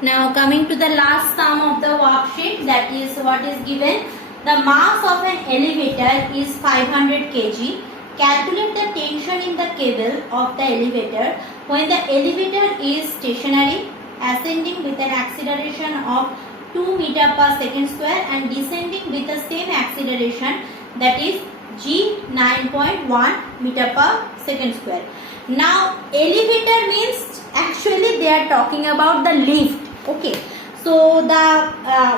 Now coming to the last sum of the worksheet, that is what is given. The mass of an elevator is 500 kg. Calculate the tension in the cable of the elevator when the elevator is stationary, ascending with an acceleration of 2 meter per second square and descending with the same acceleration, that is g 9.1 meter per second square. Now elevator means actually they are talking about the lift. Okay, so the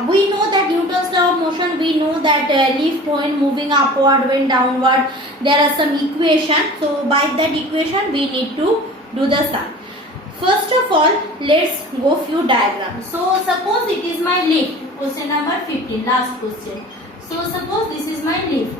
we know that Newton's law of motion. We know that lift when moving upward, when downward, there are some equation. So by that equation we need to do the sum. First of all, let's go few diagrams. So suppose it is my lift. Question number 15, last question. So suppose this is my lift.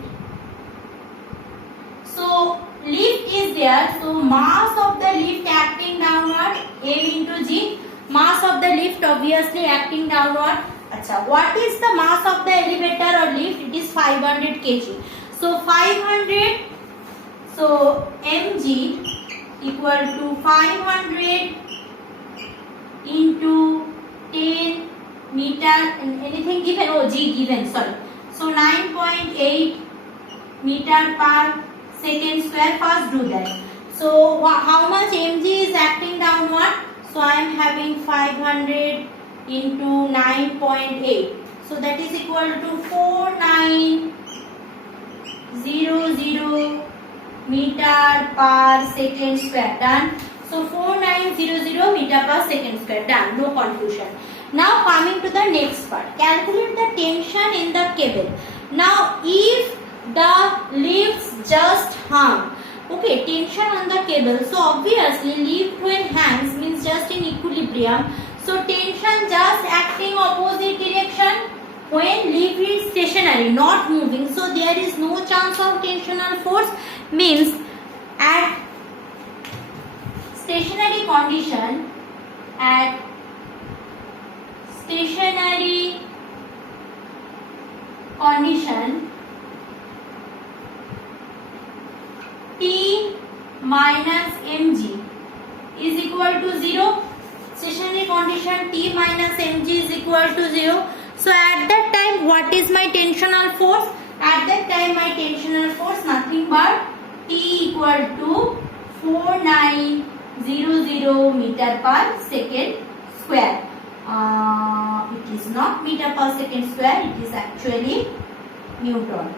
So lift is there. So mass of the lift acting downward, m into g. Mass of the lift obviously acting downward. Acha, what is the mass of the elevator or lift? It is 500 kg. So 500. So mg equal to 500 into 10 meter. Anything given? Oh, g given. Sorry. So 9.8 meter per second square. First do that. So how much mg is acting downward? So I am having 500 into 9.8. So that is equal to 4900 meter per second square. Done. So 4900 meter per second square. Done. No confusion. Now coming to the next part. Calculate the tension in the cable. Now if the lifts just hung. Okay, tension on the cable. So obviously lift when hangs means just in equilibrium. So tension just acting opposite direction when lift is stationary, not moving. So there is no chance of tensional force. Means at stationary condition, T minus mg is equal to 0. Stationary condition T minus mg is equal to 0. So at that time what is my tensional force? At that time my tensional force nothing but T equal to 4900 meter per second square. It is not meter per second square, it is actually Newton.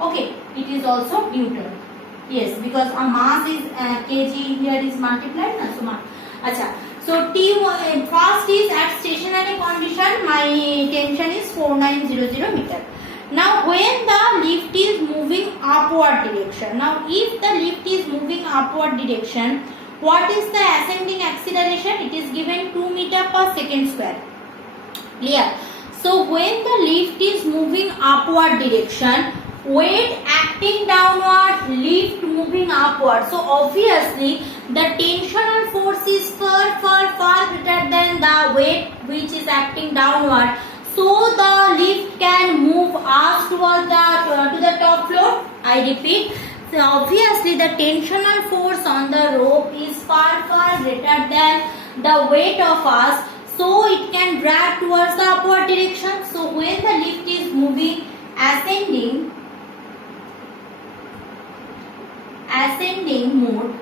Okay, it is also Newton. Yes, because our mass is kg here is multiplied. Na? So, so T first is at stationary condition, my tension is 4900 meter. Now when the lift is moving upward direction. Now if the lift is moving upward direction, what is the ascending acceleration? It is given 2 meter per second square. Clear? So when the lift is moving upward direction, weight acting downward, lift moving upward. So obviously the tensional force is far greater than the weight which is acting downward. So the lift can move us towards to the top floor. I repeat. So obviously the tensional force on the rope is far greater than the weight of us. So it can drag towards the upward direction. So when the lift is moving ascending mode,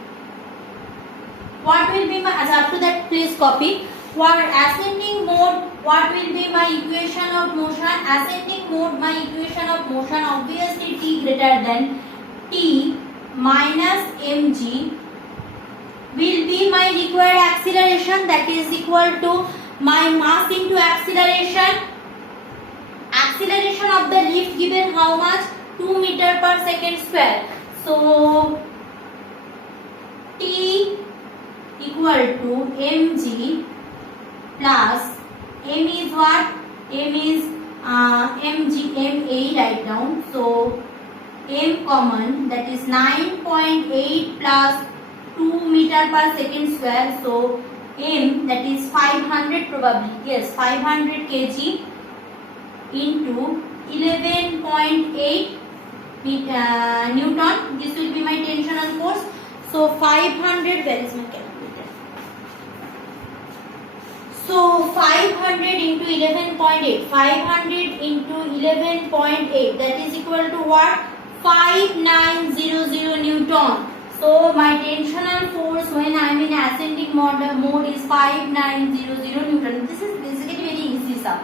what will be my, after that please copy. For ascending mode, what will be my equation of motion? Ascending mode, my equation of motion obviously T greater than T minus mg will be my required acceleration, that is equal to my mass into acceleration. Acceleration of the lift given how much? 2 meter per second square. So T equal to mg plus m is what? M is mg, ma write down. So m common, that is 9.8 plus 2 meter per second square. So m, that is 500 probably. Yes, 500 kg into 11.8 Newton. This will be my tensional force. So 500, where is my calculator? So 5 500 into 11.8. 500 into 11.8. That is equal to what? 5900 Newton. So my tensional force when I am in ascending mode is 5900 Newton. This is basically very easy sum.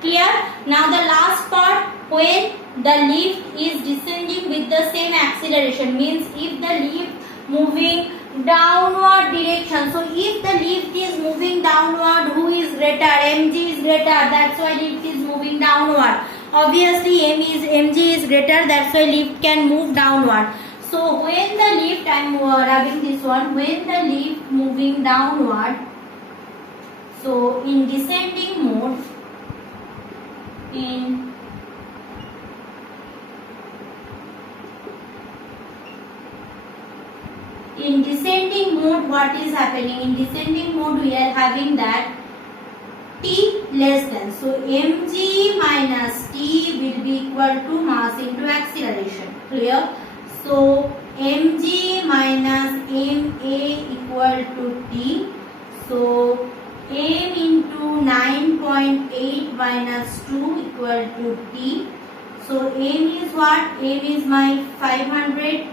Clear? Now the last part, when the lift is descending with the same acceleration, means if the lift moving downward direction. So if the lift is moving downward, who is greater? Mg is greater. That's why lift is moving downward. Obviously mg is greater. That's why lift can move downward. So when the lift, I am rubbing this one. When the lift moving downward, so in descending mode, in descending mode, what is happening? In descending mode, we are having that T less than. So mg minus T will be equal to mass into acceleration. Clear? So mg minus ma equal to T. So m into 9.8 minus 2 equal to T. So m is what? M is my 500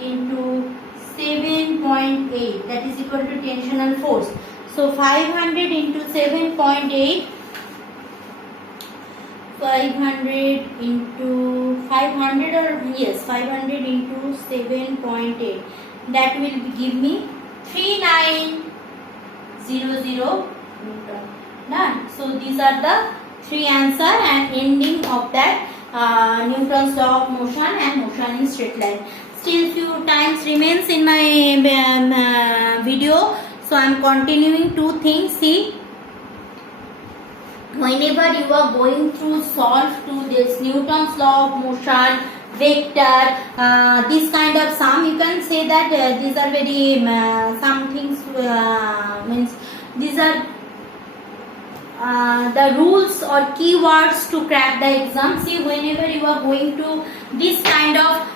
into 7.8, that is equal to tensional force. So 500 into 7.8, 500 into 500 or yes 500 into 7.8, that will give me 3900 Newton. Done. So these are the three answer and ending of that Newton's law of motion and motion in straight line. Still few times remains in my video, so I am continuing two things. See, whenever you are going to solve to this Newton's law of motion, vector, this kind of sum, you can say that these are very some things means these are the rules or keywords to crack the exam. See, whenever you are going to this kind of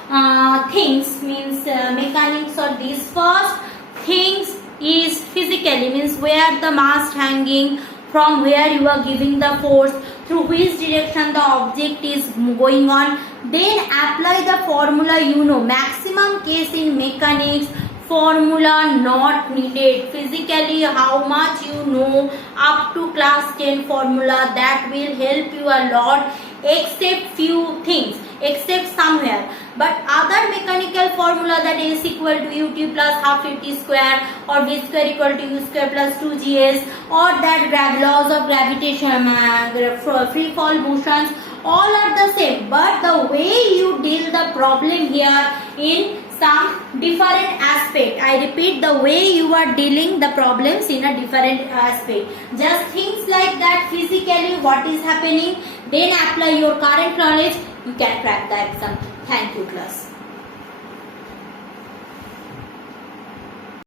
things, means mechanics or these first things is physically, means where the mast hanging, from where you are giving the force, through which direction the object is going on, then apply the formula. You know, maximum case in mechanics, formula not needed. Physically how much you know up to class 10 formula, that will help you a lot, except few things, except somewhere. But other mechanical formula, that is equal to ut plus half at square, or v square equal to u square plus 2gs, or that laws of gravitation, free fall motions, all are the same. But the way you deal the problem here in some different aspect. I repeat, the way you are dealing the problems in a different aspect. Just things like that, physically what is happening, then apply your current knowledge, you can crack the exam. Thank you class.